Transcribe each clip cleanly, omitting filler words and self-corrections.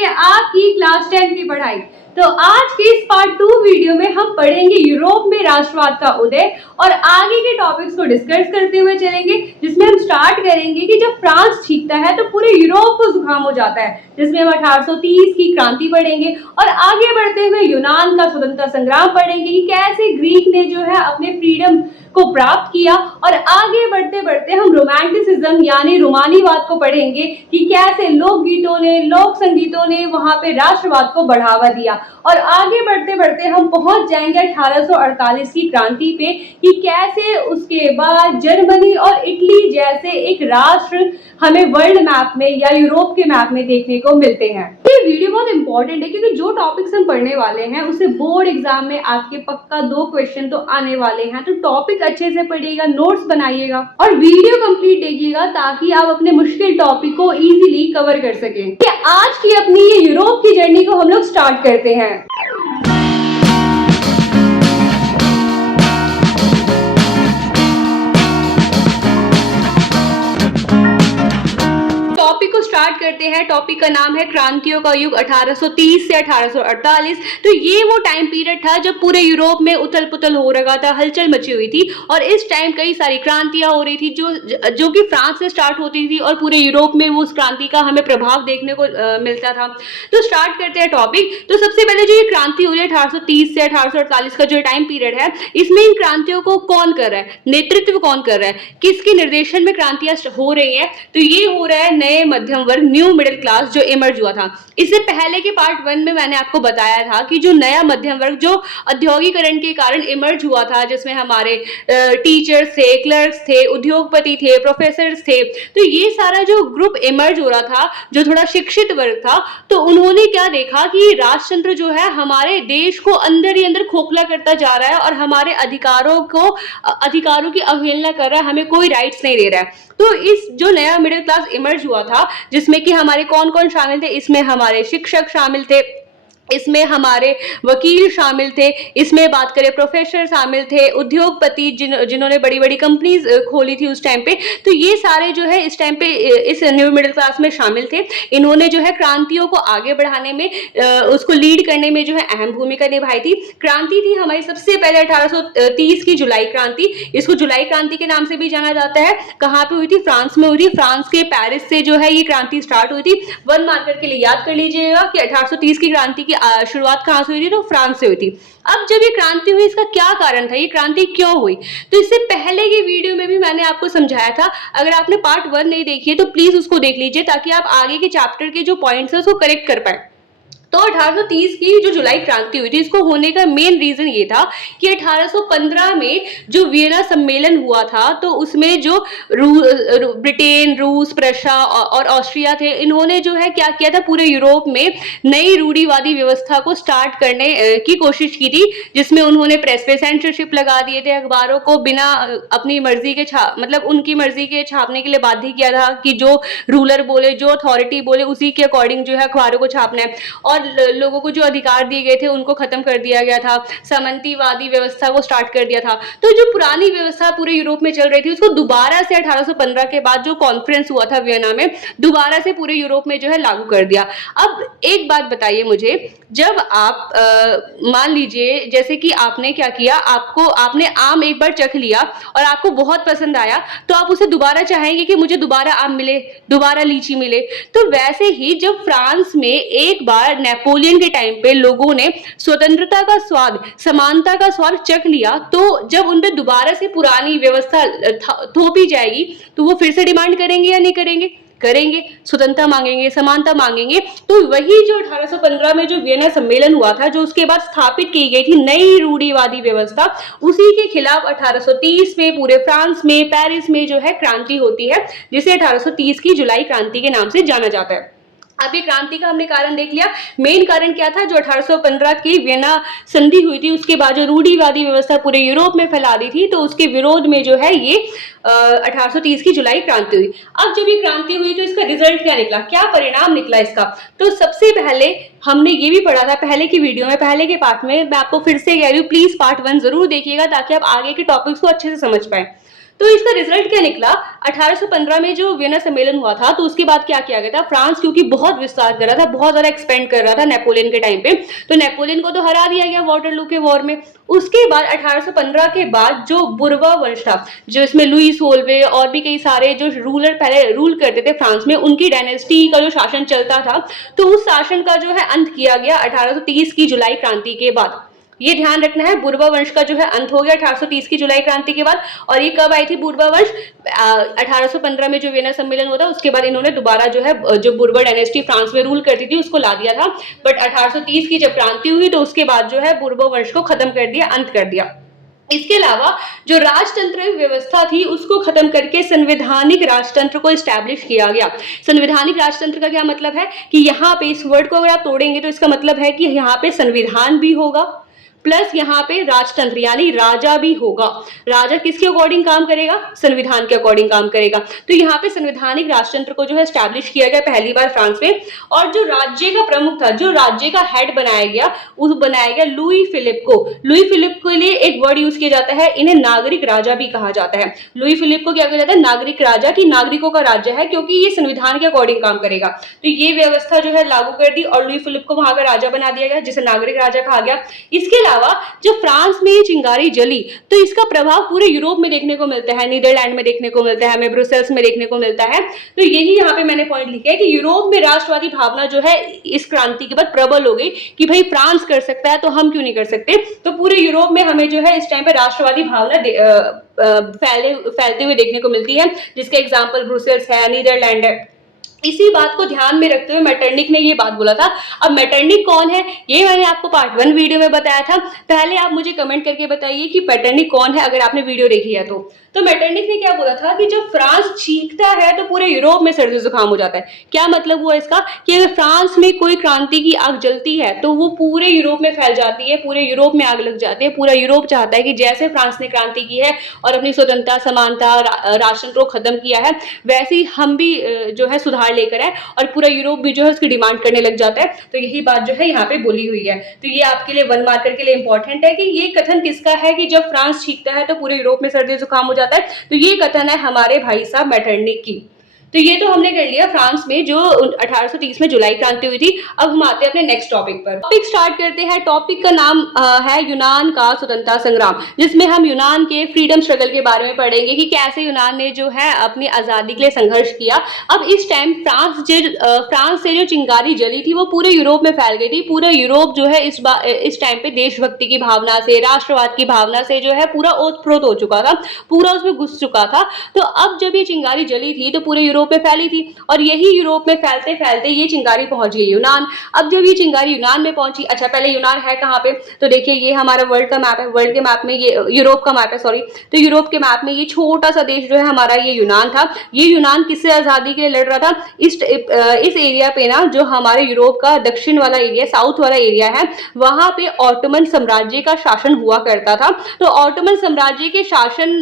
है आपकी क्लास 10 की पढ़ाई। तो आज के इस पार्ट 2 वीडियो में हम पढ़ेंगे यूरोप में राष्ट्रवाद का उदय और आगे के टॉपिक्स को डिस्कस करते हुए चलेंगे, जिसमें हम स्टार्ट करेंगे कि जब फ्रांस जीतता है तो पूरे यूरोप को जुकाम हो जाता है, जिसमें हम 1830 की क्रांति पढ़ेंगे और आगे बढ़ते हुए यूनान का स्वतंत्रता संग्राम पढ़ेंगे कि कैसे ग्रीक ने जो है अपने फ्रीडम को प्राप्त किया, और आगे बढ़ते बढ़ते हम रोमांटिसिज्म यानी रोमानीवाद को पढ़ेंगे कि कैसे लोकगीतों ने, लोक संगीतों ने वहां पे राष्ट्रवाद को बढ़ावा दिया, और आगे बढ़ते बढ़ते हम पहुंच जाएंगे 1848 की क्रांति पे कि कैसे उसके बाद जर्मनी और इटली जैसे एक राष्ट्र हमें वर्ल्ड मैप में या यूरोप के मैप में देखने को मिलते हैं। ये वीडियो बहुत इंपॉर्टेंट है क्योंकि जो टॉपिक्स हम पढ़ने वाले हैं उससे बोर्ड एग्जाम में आपके पक्का 2 क्वेश्चन तो आने वाले हैं, तो टॉपिक अच्छे से पढ़िएगा, नोट्स बनाइएगा और वीडियो कंप्लीट देखिएगा ताकि आप अपने मुश्किल टॉपिक को इजीली कवर कर सकें। आज की अपनी ये यूरोप की जर्नी को हम लोग स्टार्ट करते हैं। टॉपिक को स्टार्ट करते हैं। टॉपिक का नाम है क्रांतियों का युग 1830 से 1848। तो ये वो टाइम पीरियड था जब पूरे यूरोप में उथल पुथल हो रहा था, हलचल मची हुई थी, और इस टाइम कई सारी क्रांतियां हो रही थी जो कि फ्रांस से स्टार्ट होती थी और पूरे यूरोप में वो उस क्रांति का हमें प्रभाव देखने को मिलता था। तो स्टार्ट करते हैं टॉपिक। तो सबसे पहले जो ये क्रांति हुई है 1830 से 1848 का जो टाइम पीरियड है, इसमें इन क्रांतियों को कौन कर रहा है, नेतृत्व कौन कर रहा है, किसके निर्देशन में क्रांतियां हो रही है? तो ये हो रहा है नए मध्यम वर्ग, न्यू मिडिल क्लास जो इमर्ज हुआ था। इससे पहले के पार्ट 1 में मैंने आपको बताया था कि जो नया मध्यम वर्ग जो औद्योगिकरण के कारण इमर्ज हुआ था, जिसमें हमारे टीचर्स थे, क्लर्क्स थे, उद्योगपति थे, प्रोफेसर्स थे, तो ये सारा जो ग्रुप इमर्ज हो रहा था, जो थोड़ा शिक्षित वर्ग था, तो उन्होंने क्या देखा कि राजतंत्र जो है हमारे देश को अंदर ही अंदर खोखला करता जा रहा है और हमारे अधिकारों की अवहेलना कर रहा है, हमें कोई राइट्स नहीं दे रहा है। तो इस जो नया मिडिल क्लास इमर्ज हुआ था, जिसमें कि हमारे कौन कौन शामिल थे, इसमें हमारे शिक्षक शामिल थे, इसमें हमारे वकील शामिल थे, इसमें बात करें प्रोफेसर शामिल थे, उद्योगपति जिन्होंने बड़ी बड़ी कंपनीज खोली थी उस टाइम पे, तो ये सारे जो है इस टाइम पे इस न्यू मिडिल क्लास में शामिल थे। इन्होंने जो है क्रांतियों को आगे बढ़ाने में, उसको लीड करने में जो है अहम भूमिका निभाई थी। क्रांति थी हमारी सबसे पहले 1830 की जुलाई क्रांति। इसको जुलाई क्रांति के नाम से भी जाना जाता है। कहाँ पे हुई थी? फ्रांस में हुई थी। फ्रांस के पेरिस से जो है ये क्रांति स्टार्ट हुई थी। 1 मार्कर के लिए याद कर लीजिएगा कि 1830 की क्रांति की शुरुआत कहां से हुई थी? तो फ्रांस से हुई थी। अब जब ये क्रांति हुई, इसका क्या कारण था, ये क्रांति क्यों हुई? तो इससे पहले की वीडियो में भी मैंने आपको समझाया था। अगर आपने पार्ट 1 नहीं देखी है तो प्लीज उसको देख लीजिए ताकि आप आगे के चैप्टर के जो पॉइंट्स है उसको करेक्ट कर पाए। तो 1830 की जो जुलाई क्रांति हुई थी, इसको होने का मेन रीजन ये था कि 1815 में जो वियना सम्मेलन हुआ था, तो उसमें जो ब्रिटेन, रूस, प्रशा और ऑस्ट्रिया थे, इन्होंने जो है क्या किया था, पूरे यूरोप में नई रूढ़िवादी व्यवस्था को स्टार्ट करने की कोशिश की थी, जिसमें उन्होंने प्रेस पे सेंसरशिप लगा दिए थे, अखबारों को बिना अपनी मर्जी के मतलब उनकी मर्जी के छापने के लिए बाध्य किया था कि जो रूलर बोले, जो अथॉरिटी बोले, उसी के अकॉर्डिंग जो है अखबारों को छापना है, और लोगों को जो अधिकार दिए गए थे उनको खत्म कर दिया गया था, सामंतीवादी व्यवस्था को स्टार्ट कर दिया था। तो जो पुरानी व्यवस्था पूरे यूरोप में चल रही थी, उसको दोबारा से 1815 के बाद जो कॉन्फ्रेंस हुआ था वियना में, दोबारा से पूरे यूरोप में जो है लागू कर दिया। अब एक बात बताइए मुझे, जब आप मान लीजिए जैसे कि आपने क्या किया, आपने आम एक बार चख लिया और आपको बहुत पसंद आया, तो आप उसे दोबारा चाहेंगे कि मुझे दोबारा आम मिले, दोबारा लीची मिले। तो वैसे ही जब फ्रांस में एक बार नेपोलियन के टाइम पे लोगों ने स्वतंत्रता का स्वाद, समानता का स्वाद चख लिया, तो जब उन पे दोबारा से पुरानी व्यवस्था थोपी जाएगी तो वो फिर से डिमांड करेंगे या नहीं करेंगे? करेंगे, स्वतंत्रता मांगेंगे, समानता मांगेंगे। तो वही जो 1815 में जो वियना सम्मेलन हुआ था, जो उसके बाद स्थापित की गई थी नई रूढ़िवादी व्यवस्था, उसी के खिलाफ 1830 में पूरे फ्रांस में, पेरिस में जो है क्रांति होती है, जिसे 1830 की जुलाई क्रांति के नाम से जाना जाता है। अब ये क्रांति का हमने कारण देख लिया। मेन कारण क्या था? जो 1815 की वियना संधि हुई थी, उसके बाद जो रूढ़िवादी व्यवस्था पूरे यूरोप में फैला दी थी, तो उसके विरोध में जो है ये 1830 की जुलाई क्रांति हुई। अब जब ये क्रांति हुई तो इसका रिजल्ट क्या निकला, क्या परिणाम निकला इसका? तो सबसे पहले हमने ये भी पढ़ा था पहले की वीडियो में, पहले के पार्ट में। मैं आपको फिर से कह रही हूँ, प्लीज पार्ट 1 जरूर देखिएगा ताकि आप आगे के टॉपिक्स को अच्छे से समझ पाए। तो इसका रिजल्ट क्या निकला, 1815 में जो वियना सम्मेलन हुआ था, तो उसके बाद क्या किया गया था, फ्रांस क्योंकि बहुत विस्तार कर रहा था, बहुत ज्यादा एक्सपेंड कर रहा था नेपोलियन के टाइम पे, तो नेपोलियन को तो हरा दिया गया वाटरलू के वॉर में। उसके बाद 1815 के बाद जो बुर्बा वंश था, जो इसमें लुई सोल्वे और भी कई सारे जो रूलर पहले रूल करते थे फ्रांस में, उनकी डायनेस्टी का जो शासन चलता था, तो उस शासन का जो है अंत किया गया 1830 की जुलाई क्रांति के बाद। ये ध्यान रखना है, बुर्बा वंश का जो है अंत हो गया 1830 की जुलाई क्रांति के बाद। और ये कब आई थी बुर्बा वंश, 1815 में जो वियना सम्मेलन हुआ था, उसके बाद इन्होंने दोबारा जो है जो बुर्बा डायनेस्टी फ्रांस में रूल करती थी उसको ला दिया था। बट 1830 की जब क्रांति हुई तो उसके बाद जो है बुर्बा वंश को खत्म कर दिया, अंत कर दिया। इसके अलावा जो राजतंत्र व्यवस्था थी उसको खत्म करके संवैधानिक राजतंत्र को एस्टैब्लिश किया गया। संवैधानिक राजतंत्र का क्या मतलब है कि यहाँ पे इस वर्ड को अगर आप तोड़ेंगे तो इसका मतलब है कि यहाँ पे संविधान भी होगा प्लस यहाँ पे राजतंत्र यानी राजा भी होगा। राजा किसके अकॉर्डिंग काम करेगा, संविधान के अकॉर्डिंग काम करेगा। तो यहाँ पे संवैधानिक राजतंत्र को जो है एस्टैब्लिश किया गया पहली बार फ्रांस में। और जो राज्य का प्रमुख था, जो राज्य का हेड बनाया गया, उस बनाया गया लुई फिलिप को। लुई फिलिप के लिए एक वर्ड यूज किया जाता है, इन्हें नागरिक राजा भी कहा जाता है। लुई फिलिप को क्या कहा जाता है, नागरिक राजा, की नागरिकों का राज्य है, क्योंकि ये संविधान के अकॉर्डिंग काम करेगा। तो ये व्यवस्था जो है लागू कर दी और लुई फिलिप को वहां का राजा बना दिया गया, जिसे नागरिक राजा कहा गया। इसके जब फ्रांस में ये चिंगारी जली तो इसका प्रभाव पूरे यूरोप में देखने को मिलता है, नीदरलैंड में देखने को मिलता है, हमें ब्रुसेल्स में देखने को मिलता है। तो यही यहाँ पे मैंने पॉइंट लिखा है कि यूरोप में राष्ट्रवादी भावना जो है इस क्रांति के बाद प्रबल हो गई कि भाई फ्रांस कर सकता है तो हम क्यों नहीं कर सकते। तो पूरे यूरोप में हमें जो है इस टाइम पे राष्ट्रवादी भावना फैलते हुए देखने को मिलती है, जिसके एग्जाम्पल ब्रुसेल्स है, नीदरलैंड है। इसी बात को ध्यान में रखते हुए मेटरनिक ने ये बात बोला था। अब मेटरनिक कौन है, ये मैंने आपको पार्ट 1 वीडियो में बताया था। पहले आप मुझे कमेंट करके बताइए कि मेटरनिक कौन है, अगर आपने वीडियो देखी है तो मेटरनिक ने क्या बोला था कि जब फ्रांस चीखता है तो पूरे यूरोप में सर्दी जुकाम हो जाता है। क्या मतलब हुआ इसका कि अगर फ्रांस में कोई क्रांति की आग जलती है तो वो पूरे यूरोप में फैल जाती है, पूरे यूरोप में आग लग जाती है। पूरा यूरोप चाहता है कि जैसे फ्रांस ने क्रांति की है और अपनी स्वतंत्रता, समानता, राष्ट्रतंत्र को खत्म किया है, वैसे ही हम भी जो है सुधार लेकर आए और पूरा यूरोप भी जो है उसकी डिमांड करने लग जाता है। तो यही बात जो है यहाँ पे बोली हुई है। तो ये आपके लिए 1 मार्कर के लिए इंपॉर्टेंट है कि ये कथन किसका है कि जब फ्रांस चीखता है तो पूरे यूरोप में सर्दी जुकाम हो जाता है। तो ये कथन है हमारे भाई साहब मेटरनिक की। तो ये तो हमने कर लिया फ्रांस में जो 1830 में जुलाई क्रांति हुई थी। अब हम आते हैं अपने नेक्स्ट टॉपिक पर। टॉपिक स्टार्ट करते हैं। टॉपिक का नाम है यूनान का स्वतंत्रता संग्राम, जिसमें हम यूनान के फ्रीडम स्ट्रगल के बारे में पढ़ेंगे कि कैसे यूनान ने जो है अपनी आजादी के लिए संघर्ष किया। अब इस टाइम फ्रांस से जो चिंगारी जली थी वो पूरे यूरोप में फैल गई थी। पूरा यूरोप जो है इस टाइम पे देशभक्ति की भावना से, राष्ट्रवाद की भावना से जो है पूरा ओतप्रोत हो चुका था, पूरा उसमें घुस चुका था। तो अब जब ये चिंगारी जली थी तो पूरे यूरोप में फैली थी और यही यूरोप में फैलते फैलते ये चिंगारी पहुंच गई यूनान। अब जब ये चिंगारी यूनान में पहुंची, अच्छा पहले यूनान है कहां पे, तो देखिए ये हमारा वर्ल्ड का मैप है। वर्ल्ड के मैप में ये यूरोप का मैप है, सॉरी। तो यूरोप के मैप में ये छोटा सा देश जो है हमारा ये यूनान था। ये यूनान किससे आजादी के लिए लड़ रहा था, इस एरिया पे ना जो हमारे यूरोप का दक्षिण वाला एरिया, साउथ वाला एरिया है, वहां पे ऑटोमन साम्राज्य का शासन हुआ करता था। तो ऑटोमन साम्राज्य के शासन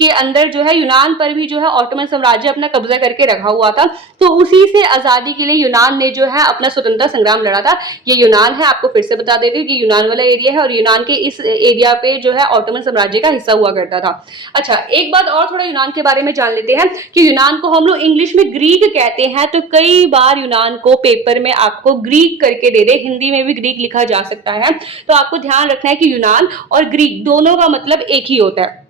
के अंदर जो है यूनान पर भी जो है ऑटोमन साम्राज्य अपना कब्जा करके रखा हुआ था। तो उसी से आजादी के लिए यूनान ने जो है अपना स्वतंत्रता संग्राम लड़ा था। ये यूनान है, आपको फिर से बता देती हूँ कि यूनान वाला एरिया है और यूनान के इस एरिया पे जो है ऑटोमन साम्राज्य का हिस्सा हुआ करता था। अच्छा, एक बात और थोड़ा यूनान के बारे में जान लेते हैं कि यूनान को हम लोग इंग्लिश में ग्रीक कहते हैं। तो कई बार यूनान को पेपर में आपको ग्रीक करके दे दे, हिंदी में भी ग्रीक लिखा जा सकता है। तो आपको ध्यान रखना है कि यूनान और ग्रीक दोनों का मतलब एक ही होता है।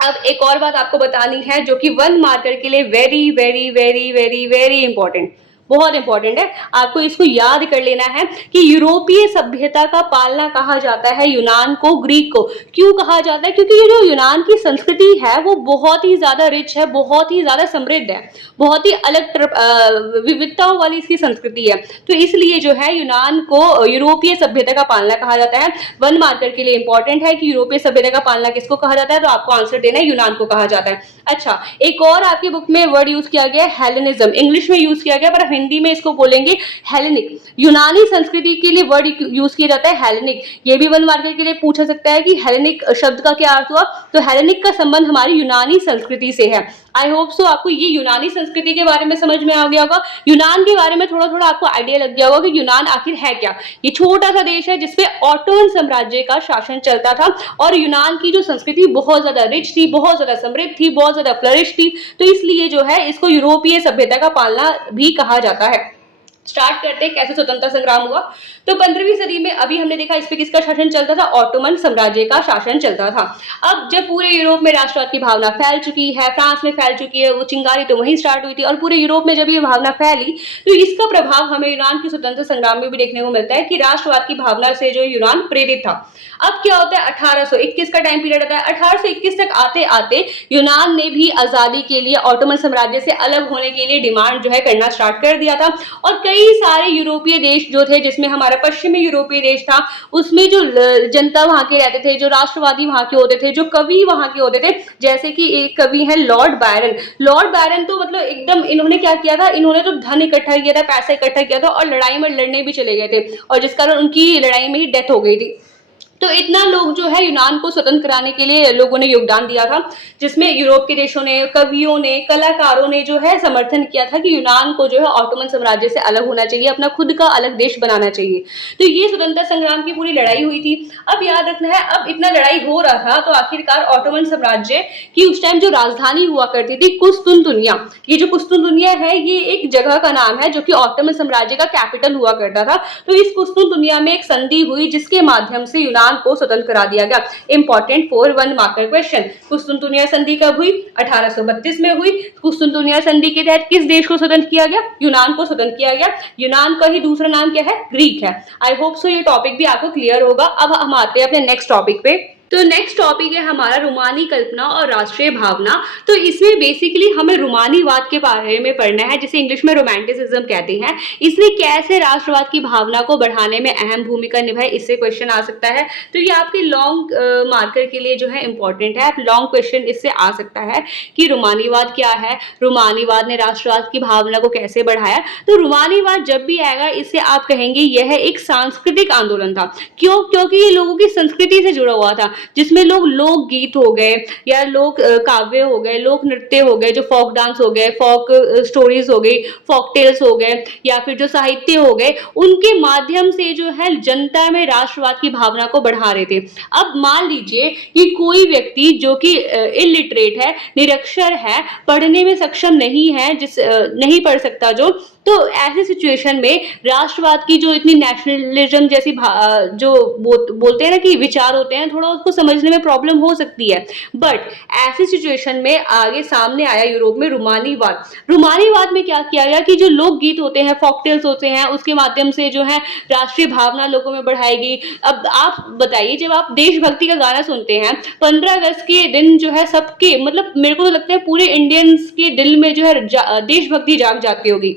अब एक और बात आपको बतानी है जो कि 1 मार्कर के लिए very very very very very important, बहुत इंपॉर्टेंट है। आपको इसको याद कर लेना है कि यूरोपीय सभ्यता का पालना कहा जाता है यूनान को, ग्रीक को। क्यों कहा जाता है, क्योंकि ये जो यूनान की संस्कृति है वो बहुत ही ज्यादा रिच है, बहुत ही ज्यादा समृद्ध है, बहुत ही अलग विविधताओं वाली इसकी संस्कृति है। तो इसलिए जो है यूनान को यूरोपीय सभ्यता का पालना कहा जाता है। 1 मार्कर के लिए इंपॉर्टेंट है कि यूरोपीय सभ्यता का पालना किसको कहा जाता है, तो आपको आंसर देना है यूनान को कहा जाता है। अच्छा, एक और आपकी बुक में वर्ड यूज किया गया है हेलेनिज्म, इंग्लिश में यूज किया गया पर हिंदी में इसको बोलेंगे हेलेनिक। यूनानी संस्कृति के लिए वर्ड यूज किया जाता है हेलेनिक। ये भी 1 मार्कर के लिए पूछा सकता है कि हेलेनिक शब्द का क्या अर्थ हुआ, तो हेलेनिक का संबंध हमारी यूनानी संस्कृति से है। आई होप सो आपको ये यूनानी संस्कृति के बारे में समझ में आ गया होगा। यूनान के बारे में थोड़ा थोड़ा आपको आइडिया लग गया होगा कि यूनान आखिर है क्या। ये छोटा सा देश है जिसपे ऑटोमन साम्राज्य का शासन चलता था और यूनान की जो संस्कृति बहुत ज्यादा रिच थी, बहुत ज्यादा समृद्ध थी, बहुत ज्यादा फ्लरिश थी, तो इसलिए जो है इसको यूरोपीय सभ्यता का पालना भी कहा जाता है। स्टार्ट करते हैं कैसे स्वतंत्रता संग्राम हुआ। तो 15वीं सदी में अभी हमने देखा इस पे किसका शासन चलता था, ऑटोमन साम्राज्य का शासन चलता था। अब जब पूरे यूरोप में राष्ट्रवाद की भावना फैल चुकी है, फ्रांस में फैल चुकी है, वो चिंगारी तो वहीं स्टार्ट हुई थी और पूरे यूरोप में जब ये भावना फैली तो इसका प्रभाव हमें यूनान की स्वतंत्रता संग्राम में भी देखने को मिलता है कि राष्ट्रवाद की भावना से जो यूनान प्रेरित था। अब क्या होता है, 1821 का टाइम पीरियड आता है। 1821 तक आते आते यूनान ने भी आजादी के लिए ऑटोमन साम्राज्य से अलग होने के लिए डिमांड जो है करना स्टार्ट कर दिया था और कई सारे यूरोपीय देश जो थे, जिसमें हमारा पश्चिमी यूरोपीय देश था, उसमें जो जनता वहां के रहते थे, जो राष्ट्रवादी वहां के होते थे, जो कवि वहां के होते थे, जैसे कि एक कवि है लॉर्ड बायरन। लॉर्ड बायरन तो मतलब एकदम इन्होंने क्या किया था, इन्होंने तो धन इकट्ठा किया था, पैसा इकट्ठा किया था और लड़ाई में लड़ने भी चले गए थे और जिस कारण उनकी लड़ाई में ही डेथ हो गई थी। तो इतना लोग जो है यूनान को स्वतंत्र कराने के लिए लोगों ने योगदान दिया था, जिसमें यूरोप के देशों ने, कवियों ने, कलाकारों ने जो है समर्थन किया था कि यूनान को जो है ऑटोमन साम्राज्य से अलग होना चाहिए, अपना खुद का अलग देश बनाना चाहिए। तो ये स्वतंत्रता संग्राम की पूरी लड़ाई हुई थी। अब याद रखना है, अब इतना लड़ाई हो रहा था तो आखिरकार ऑटोमन साम्राज्य की उस टाइम जो राजधानी हुआ करती थी कुस्तुनतुनिया, ये जो कुस्तुनतुनिया है ये एक जगह का नाम है जो कि ऑटोमन साम्राज्य का कैपिटल हुआ करता था। तो इस कुस्तुनतुनिया में एक संधि हुई जिसके माध्यम से यूनान को स्वतंत्र करा दिया गया। इंपॉर्टेंट फॉर 1 मार्कर क्वेश्चन, कुस्तुनतुनिया संधि कब हुई, 1832 में हुई। कुस्तुनतुनिया संधि के तहत किस देश को स्वतंत्र किया गया, यूनान को स्वतंत्र किया गया। यूनान का ही दूसरा नाम क्या है, ग्रीक है। आई होप सो ये टॉपिक भी आपको क्लियर होगा। अब हम आते हैं अपने नेक्स्ट टॉपिक पे। तो नेक्स्ट टॉपिक है हमारा रोमानी कल्पना और राष्ट्रीय भावना। तो इसमें बेसिकली हमें रोमानीवाद के बारे में पढ़ना है, जिसे इंग्लिश में रोमांटिसिज्म कहते हैं। इसने कैसे राष्ट्रवाद की भावना को बढ़ाने में अहम भूमिका निभाई, इससे क्वेश्चन आ सकता है। तो ये आपके लॉन्ग मार्कर के लिए जो है इंपॉर्टेंट है। लॉन्ग क्वेश्चन इससे आ सकता है कि रोमानीवाद क्या है, रोमानीवाद ने राष्ट्रवाद की भावना को कैसे बढ़ाया। तो रोमानीवाद जब भी आएगा इससे आप कहेंगे यह एक सांस्कृतिक आंदोलन था। क्यों, क्योंकि ये लोगों की संस्कृति से जुड़ा हुआ था, जिसमें लोग लोकगीत हो गए या लोक काव्य हो गए, लोक नृत्य हो गए, जो फोक डांस हो गए, फोक स्टोरीज हो गई, फोक टेल्स हो गए, या फिर जो साहित्य हो गए, उनके माध्यम से जो है जनता में राष्ट्रवाद की भावना को बढ़ा रहे थे। अब मान लीजिए कि कोई व्यक्ति जो कि इलिटरेट है, निरक्षर है, पढ़ने में सक्षम नहीं है, नहीं पढ़ सकता तो ऐसी सिचुएशन में राष्ट्रवाद की जो इतनी नेशनलिज्म जैसी जो बोलते हैं ना कि विचार होते हैं, थोड़ा उसको समझने में प्रॉब्लम हो सकती है। बट ऐसी सिचुएशन में आगे सामने आया यूरोप में रोमानीवाद। रोमानीवाद में क्या किया गया कि जो लोकगीत होते हैं, फॉकटेल्स होते हैं, उसके माध्यम से जो है राष्ट्रीय भावना लोगों में बढ़ाई गई। अब आप बताइए, जब आप देशभक्ति का गाना सुनते हैं 15 अगस्त के दिन जो है सबके, मतलब मेरे को तो लगता है पूरे इंडियंस के दिल में जो है देशभक्ति जाग जाती होगी।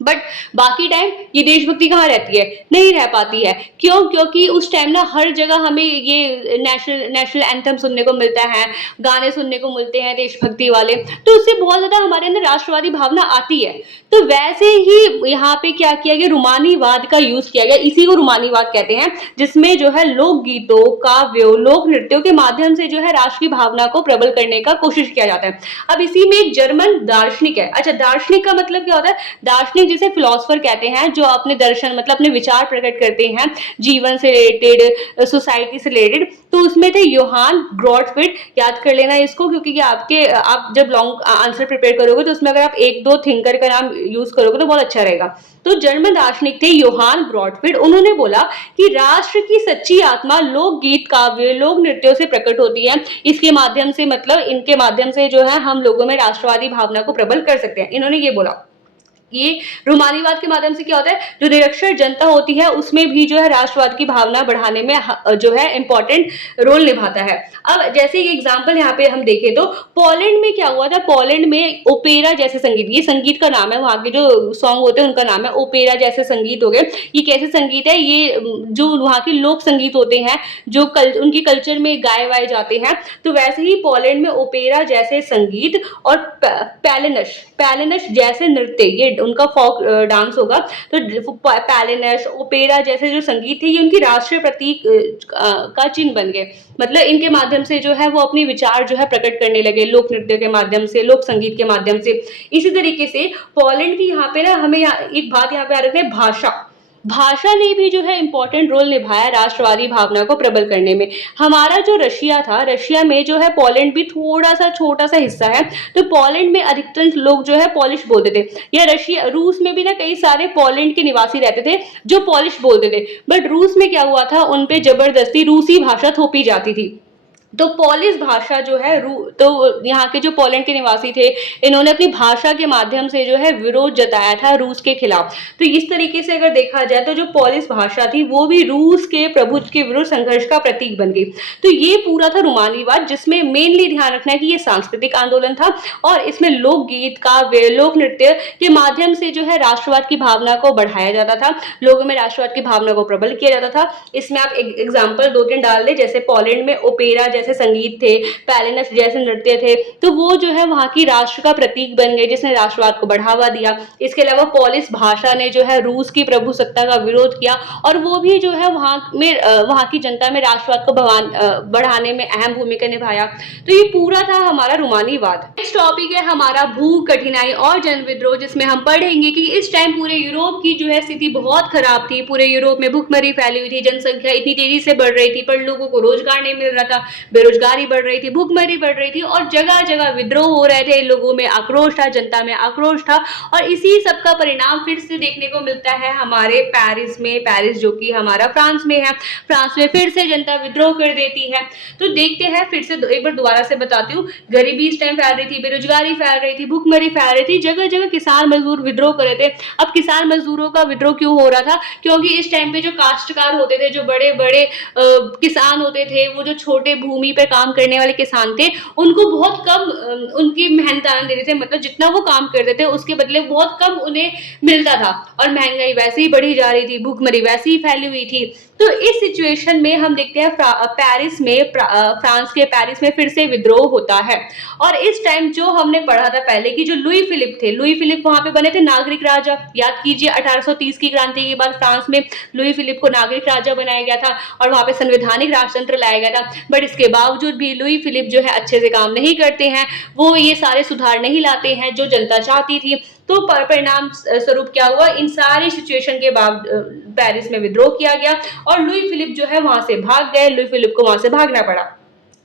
बट बाकी टाइम ये देशभक्ति कहाँ रहती है, नहीं रह पाती है। क्यों, क्योंकि उस टाइम ना हर जगह हमें ये नेशनल एंथम सुनने को मिलता है, गाने सुनने को मिलते हैं देशभक्ति वाले, तो उससे बहुत ज्यादा हमारे अंदर राष्ट्रवादी भावना आती है। तो वैसे ही यहाँ पे क्या किया गया, रोमानीवाद का यूज किया गया। इसी को रोमानीवाद कहते हैं, जिसमें जो है लोकगीतों, काव्यों, लोक नृत्यों के माध्यम से जो है राष्ट्र की भावना को प्रबल करने का कोशिश किया जाता है। अब इसी में एक जर्मन दार्शनिक है। अच्छा, दार्शनिक का मतलब क्या होता है, दार्शनिक जिसे फिलोसफर कहते हैं, जो अपने दर्शन मतलब अपने विचार प्रकट करते हैं जीवन से रिलेटेड, सोसाइटी से रिलेटेड। तो उसमें थे योहान ग्रॉटफ्रिड। याद कर लेना इसको, क्योंकि आप जब लॉन्ग आंसर प्रिपेयर करोगे तो उसमें अगर आप 1-2 थिंकर का नाम यूज करोगे तो बहुत अच्छा रहेगा। तो जर्मन दार्शनिक थे योहान ग्रॉटफ्रिड। उन्होंने बोला कि राष्ट्र की सच्ची आत्मा लोकगीत, काव्य, लोक नृत्यों से प्रकट होती है। इसके माध्यम से, मतलब इनके माध्यम से जो है हम लोगों में राष्ट्रवादी भावना को प्रबल कर सकते हैं। इन्होंने ये बोला। ये रोमानीवाद के माध्यम से क्या होता है, जो निरक्षर जनता होती है उसमें भी जो है राष्ट्रवाद की भावना बढ़ाने में जो है इंपॉर्टेंट रोल निभाता है। अब जैसे एक एग्जांपल यहाँ पे हम देखें तो पोलैंड में क्या हुआ था, पोलैंड में ओपेरा जैसे संगीत, ये संगीत का नाम है, वहां के जो सॉन्ग होते हैं उनका नाम है ओपेरा जैसे संगीत हो गए। ये कैसे संगीत है, ये जो वहां के लोक संगीत होते हैं जो उनकी कल्चर में गाए वाए जाते हैं। तो वैसे ही पोलैंड में ओपेरा जैसे संगीत और पैलेनश जैसे नृत्य, ये उनका फोक डांस होगा। तो पैलिनस, ओपेरा जैसे जो संगीत थे ये उनकी राष्ट्रीय प्रतीक का चिन्ह बन गए। मतलब इनके माध्यम से जो है वो अपनी विचार जो है प्रकट करने लगे, लोक नृत्य के माध्यम से, लोक संगीत के माध्यम से। इसी तरीके से पोलैंड की यहाँ पे ना हमें एक बात यहाँ पे आ रही है, भाषा। भाषा ने भी जो है इंपॉर्टेंट रोल निभाया राष्ट्रवादी भावना को प्रबल करने में। हमारा जो रशिया था, रशिया में जो है पोलैंड भी थोड़ा सा छोटा सा हिस्सा है। तो पोलैंड में अधिकतर लोग जो है पॉलिश बोलते थे, या रशिया रूस में भी ना कई सारे पोलैंड के निवासी रहते थे जो पॉलिश बोलते थे। बट रूस में क्या हुआ था, उन पे जबरदस्ती रूसी भाषा थोपी जाती थी। तो पोलिश भाषा जो है तो यहाँ के जो पोलैंड के निवासी थे, इन्होंने अपनी भाषा के माध्यम से जो है विरोध जताया था रूस के खिलाफ। तो इस तरीके से अगर देखा जाए तो जो पोलिश भाषा थी वो भी रूस के प्रभुत्व के विरुद्ध संघर्ष का प्रतीक बन गई। तो ये पूरा था रोमानीवाद, जिसमें मेनली ध्यान रखना है कि ये सांस्कृतिक आंदोलन था और इसमें लोकगीत, काव्य, लोक नृत्य के माध्यम से जो है राष्ट्रवाद की भावना को बढ़ाया जाता था, लोगों में राष्ट्रवाद की भावना को प्रबल किया जाता था। इसमें आप एग्जाम्पल 2-3 डाल दे, जैसे पोलैंड में ओपेरा जैसे संगीत थे, पैलिनस जैसे नृत्य थे, तो वो जो है वहां की राष्ट्र का प्रतीक बन गए, जिसने राष्ट्रवाद को बढ़ावा दिया। इसके अलावा पोलिश भाषा ने जो है रूस की प्रभुसत्ता का विरोध किया और वो भी जो है वहां की जनता में राष्ट्रवाद को बढ़ाने में अहम भूमिका निभाया। तो ये पूरा था हमारा रोमानीवाद। नेक्स्ट टॉपिक है हमारा भूख, कठिनाई और जन विद्रोह, जिसमें हम पढ़ेंगे कि इस टाइम पूरे यूरोप की जो है स्थिति बहुत खराब थी। पूरे यूरोप में भूखमरी फैली हुई थी, जनसंख्या इतनी तेजी से बढ़ रही थी पर लोगों को रोजगार नहीं मिल रहा था, बेरोजगारी बढ़ रही थी, भूखमरी बढ़ रही थी और जगह जगह विद्रोह हो रहे थे। लोगों में आक्रोश था, जनता में आक्रोश था और इसी सब का परिणाम फिर से देखने को मिलता है हमारे पेरिस में। पेरिस जो कि हमारा फ्रांस में है, फ्रांस में फिर से जनता विद्रोह कर देती है। तो देखते हैं, फिर से एक बार दोबारा से बताती हूँ, गरीबी इस टाइम फैल रही थी, बेरोजगारी फैल रही थी, भूखमरी फैल रही थी, जगह जगह किसान मजदूर विद्रोह कर रहे थे। अब किसान मजदूरों का विद्रोह क्यों हो रहा था? क्योंकि इस टाइम पे जो काश्तकार होते थे, जो बड़े बड़े किसान होते थे, वो जो छोटे भूमि पे काम करने वाले किसान थे, उनको बहुत कम उनकी मेहनताना दे रहे थे। मतलब जितना वो काम करते थे उसके बदले बहुत कम उन्हें मिलता था और महंगाई वैसे ही बढ़ी जा रही थी, भूखमरी वैसे ही फैली हुई थी। तो इस सिचुएशन में हम देखते हैं पेरिस में, फ्रांस के पेरिस में फिर से विद्रोह होता है। और इस टाइम जो हमने पढ़ा था पहले कि जो लुई फिलिप थे, लुई फिलिप वहां पे बने थे नागरिक राजा। याद कीजिए 1830 की क्रांति के बाद फ्रांस में लुई फिलिप को नागरिक राजा बनाया गया था और वहां पे संवैधानिक राजतंत्र लाया गया था। बट इसके बावजूद भी लुई फिलिप जो है अच्छे से काम नहीं करते हैं, वो ये सारे सुधार नहीं लाते हैं जो जनता चाहती थी। तो परिणाम स्वरूप क्या हुआ, इन सारी सिचुएशन के बाद पेरिस में विद्रोह किया गया और लुई फिलिप जो है वहां से भाग गए, लुई फिलिप को वहां से भागना पड़ा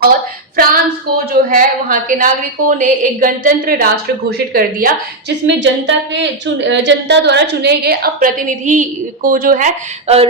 और फ्रांस को जो है वहां के नागरिकों ने एक गणतंत्र राष्ट्र घोषित कर दिया, जिसमें जनता द्वारा चुने गए अब प्रतिनिधि को जो है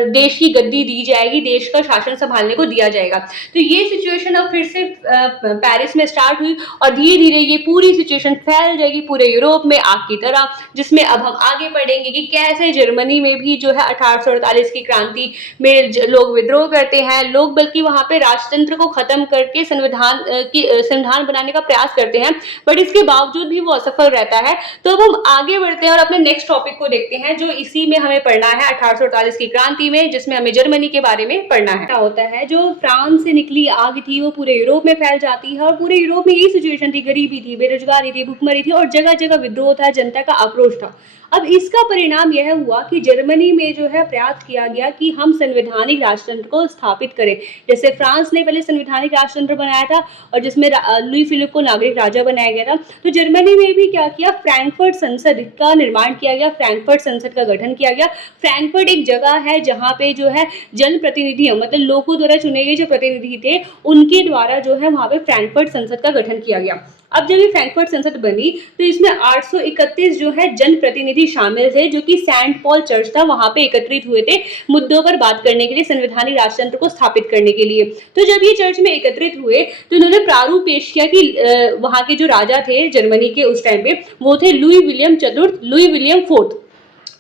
देश की गद्दी दी जाएगी, देश का शासन संभालने को दिया जाएगा। तो ये सिचुएशन अब फिर से पेरिस में स्टार्ट हुई और धीरे धीरे ये पूरी सिचुएशन फैल जाएगी पूरे यूरोप में आग की तरह, जिसमें अब हम आगे पढ़ेंगे कि कैसे जर्मनी में भी जो है 1848 की क्रांति में लोग विद्रोह करते हैं। लोग बल्कि वहां पे राजतंत्र को खत्म करके संविधान बनाने का प्रयास करते हैं, बट इसके बावजूद भी वो असफल रहता है। तो अब हम आगे बढ़ते हैं और अपने नेक्स्ट टॉपिक को देखते हैं, जो इसी में हमें पढ़ना है 1848 की क्रांति में, जिसमें हमें जर्मनी के बारे में पढ़ना है। क्या होता है, जो फ्रांस से निकली आग थी वो पूरे यूरोप में फैल जाती है और पूरे यूरोप में यही सिचुएशन थी, गरीबी थी, बेरोजगारी थी, भूखमरी थी और जगह जगह विद्रोह था, जनता का आक्रोश था। अब इसका परिणाम यह हुआ कि जर्मनी में जो है प्रयास किया गया कि हम संवैधानिक राजतंत्र को स्थापित करें। जैसे फ्रांस ने पहले संवैधानिक राजतंत्र बनाया था और जिसमें लुई फिलिप को नागरिक राजा बनाया गया था, तो जर्मनी में भी क्या किया, फ्रैंकफर्ट संसद का निर्माण किया गया, फ्रैंकफर्ट संसद का गठन किया गया। फ्रैंकफर्ट एक जगह है जहाँ पे जो है जनप्रतिनिधि, मतलब लोगों द्वारा चुने गए जो प्रतिनिधि थे उनके द्वारा जो है वहाँ पे फ्रैंकफर्ट संसद का गठन किया गया। अब जब ये फ्रैंकफर्ट संसद बनी तो इसमें 831 जो है जनप्रतिनिधि शामिल थे, जो कि सेंट पॉल चर्च था वहां पे एकत्रित हुए थे मुद्दों पर बात करने के लिए, संवैधानिक राजतंत्र को स्थापित करने के लिए। तो जब ये चर्च में एकत्रित हुए तो इन्होंने प्रारूप पेश किया कि वहां के जो राजा थे जर्मनी के उस टाइम पे, वो थे लुई विलियम चतुर्थ, लुई विलियम फोर्थ।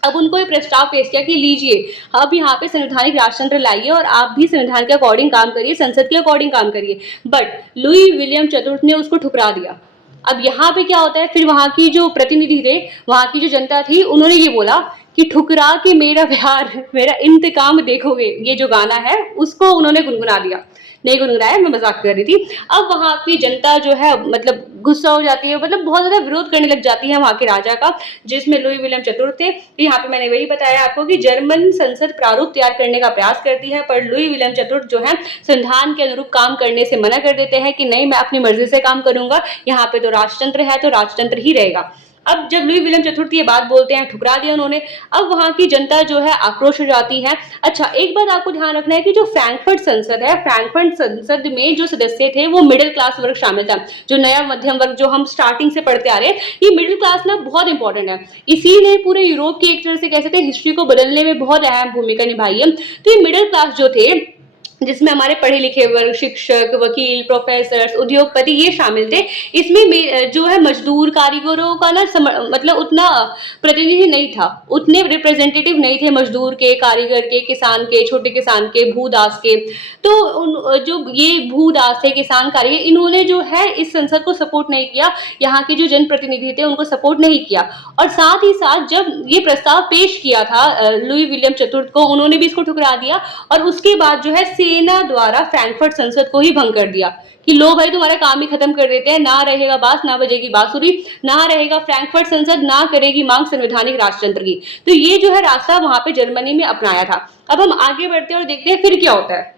अब उनको ये प्रस्ताव पेश किया कि लीजिए अब यहाँ पे संवैधानिक राजतंत्र लाइए और आप भी संविधान के अकॉर्डिंग काम करिए, संसद के अकॉर्डिंग काम करिए। बट लुई विलियम चतुर्थ ने उसको ठुकरा दिया। अब यहाँ पे क्या होता है, फिर वहां की जो प्रतिनिधि थे, वहां की जो जनता थी, उन्होंने ये बोला कि ठुकरा के मेरा प्यार, मेरा इंतकाम देखोगे, ये जो गाना है उसको उन्होंने गुनगुना दिया। नहीं गुनगुनाया, मैं मजाक कर रही थी। अब वहाँ की जनता जो है मतलब गुस्सा हो जाती है, मतलब बहुत ज्यादा विरोध करने लग जाती है वहाँ के राजा का, जिसमें लुई विलियम चतुर्थ थे। यहाँ पे मैंने वही बताया आपको कि जर्मन संसद प्रारूप तैयार करने का प्रयास करती है, पर लुई विलियम चतुर्थ जो है संविधान के अनुरूप काम करने से मना कर देते हैं कि नहीं, मैं अपनी मर्जी से काम करूंगा, यहाँ पे तो राजतंत्र है तो राजतंत्र ही रहेगा। अब जब लुई विलियम चतुर्थ ये बात बोलते हैं, ठुकरा दिया उन्होंने। अब वहां की जनता जो है आक्रोश हो जाती है। अच्छा, एक बात आपको ध्यान रखना है कि जो फ्रैंकफर्ट संसद है, फ्रैंकफर्ट संसद में जो सदस्य थे वो मिडिल क्लास वर्ग शामिल था। जो नया मध्यम वर्ग जो हम स्टार्टिंग से पढ़ते आ रहे हैं, ये मिडिल क्लास ना बहुत इंपॉर्टेंट है, इसीलिए पूरे यूरोप की एक तरह से कह सकते हैं हिस्ट्री को बदलने में बहुत अहम भूमिका निभाई है। तो ये मिडिल क्लास जो थे, जिसमें हमारे पढ़े लिखे वर्ग, शिक्षक, वकील, प्रोफेसर, उद्योगपति ये शामिल थे। इसमें जो है मजदूर कारीगरों का ना मतलब उतना प्रतिनिधि नहीं था, उतने रिप्रेजेंटेटिव नहीं थे मजदूर के, कारीगर के, किसान के, छोटे किसान के, भूदास के। तो जो ये भूदास थे, किसान, कारीगर, इन्होंने जो है इस संसद को सपोर्ट नहीं किया, यहाँ के जो जनप्रतिनिधि थे उनको सपोर्ट नहीं किया। और साथ ही साथ जब ये प्रस्ताव पेश किया था लुई विलियम चतुर्थ को, उन्होंने भी इसको ठुकरा दिया और उसके बाद जो है सेना द्वारा फ्रैंकफर्ट संसद को ही भंग कर दिया कि लो भाई तुम्हारा काम ही खत्म कर देते हैं, ना रहेगा बांस, ना बजेगी बांसुरी, ना रहेगा फ्रैंकफर्ट संसद, ना करेगी मांग संवैधानिक राजतंत्र की। तो ये जो है रास्ता वहां पे जर्मनी में अपनाया था। अब हम आगे बढ़ते हैं और देखते हैं फिर क्या होता है।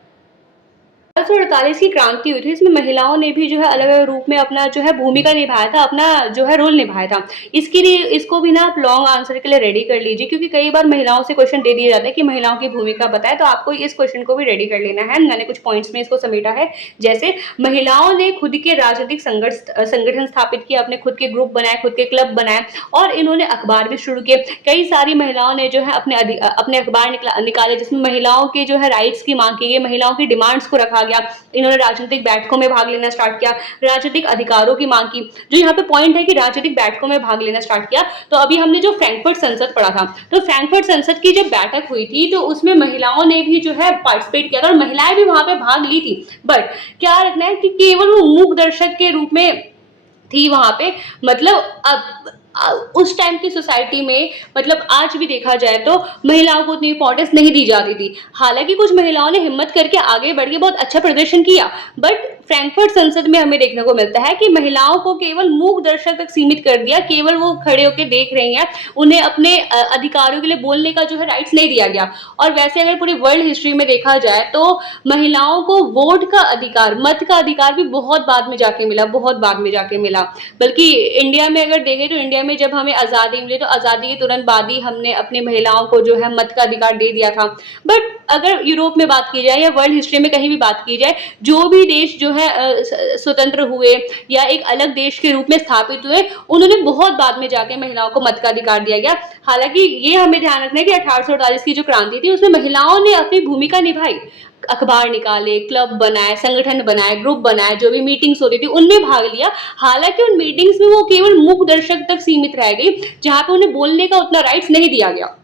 1848 की क्रांति हुई थी, इसमें महिलाओं ने भी जो है अलग अलग रूप में अपना जो है भूमिका निभाया था, अपना जो है रोल निभाया था। इसके लिए इसको भी ना आप लॉन्ग आंसर के लिए रेडी कर लीजिए, क्योंकि कई बार महिलाओं से क्वेश्चन दे दिया जाता है कि महिलाओं की भूमिका बताए, तो आपको इस क्वेश्चन को भी रेडी कर लेना है। मैंने कुछ पॉइंट्स में इसको समेटा है, जैसे महिलाओं ने खुद के राजनीतिक संगठन स्थापित किए, अपने खुद के ग्रुप बनाए, खुद के क्लब बनाए और इन्होंने अखबार भी शुरू किए। कई सारी महिलाओं ने जो है अपने अखबार निकाले जिसमें महिलाओं के जो है राइट्स की मांग की गई, महिलाओं की डिमांड्स को रखा गया। इन्होंने राजनीतिक बैठकों में भाग लेना स्टार्ट किया, राजनीतिक अधिकारों की मांग की। जो यहाँ पे पॉइंट है कि राजनीतिक बैठकों में भाग लेना स्टार्ट किया, तो अभी हमने जो फ्रैंकफर्ट संसद पढ़ा था, तो फ्रैंकफर्ट संसद की जब बैठक हुई थी तो उसमें महिलाओं ने भी जो है पार्टिसिपेट किया था और महिलाएं भी वहां पे भाग ली थी। बट क्या रखना है कि केवल वो मूक दर्शक के रूप में थी वहां पे, मतलब अब उस टाइम की सोसाइटी में, मतलब आज भी देखा जाए तो महिलाओं को उतनी इंपॉर्टेंस नहीं दी जाती थी। हालांकि कुछ महिलाओं ने हिम्मत करके आगे बढ़ के बहुत अच्छा प्रदर्शन किया, बट फ्रैंकफर्ट संसद में हमें देखने को मिलता है कि महिलाओं को केवल मूक दर्शक तक सीमित कर दिया, केवल वो खड़े होकर देख रही हैं, उन्हें अपने अधिकारों के लिए बोलने का जो है राइट्स नहीं दिया गया। और वैसे अगर पूरी वर्ल्ड हिस्ट्री में देखा जाए तो महिलाओं को वोट का अधिकार, मत का अधिकार भी बहुत बाद में जाके मिला, बहुत बाद में जाके मिला। बल्कि इंडिया में अगर देखें तो इंडिया में जब हमें आज़ादी मिली तो आज़ादी के तुरंत बाद ही हमने अपनी महिलाओं को जो है मत का अधिकार दे दिया था। बट अगर यूरोप में बात की जाए या वर्ल्ड हिस्ट्री में कहीं भी बात की जाए, जो भी देश जो है स्वतंत्र हुए या एक अलग देश के रूप में स्थापित हुए, उन्होंने बहुत बाद में जाके महिलाओं को मत का अधिकार दिया गया। हालांकि ये हमें ध्यान रखना है कि 1848 की जो क्रांति थी उसमें महिलाओं ने अपनी भूमिका निभाई, अखबार निकाले, क्लब बनाए, संगठन बनाए, ग्रुप बनाए, जो भी मीटिंग्स होती थी उनमें भाग लिया। हालांकि उन मीटिंग्स में वो केवल मूक दर्शक तक सीमित रह गई, जहां पे उन्हें बोलने का उतना राइट्स नहीं दिया गया।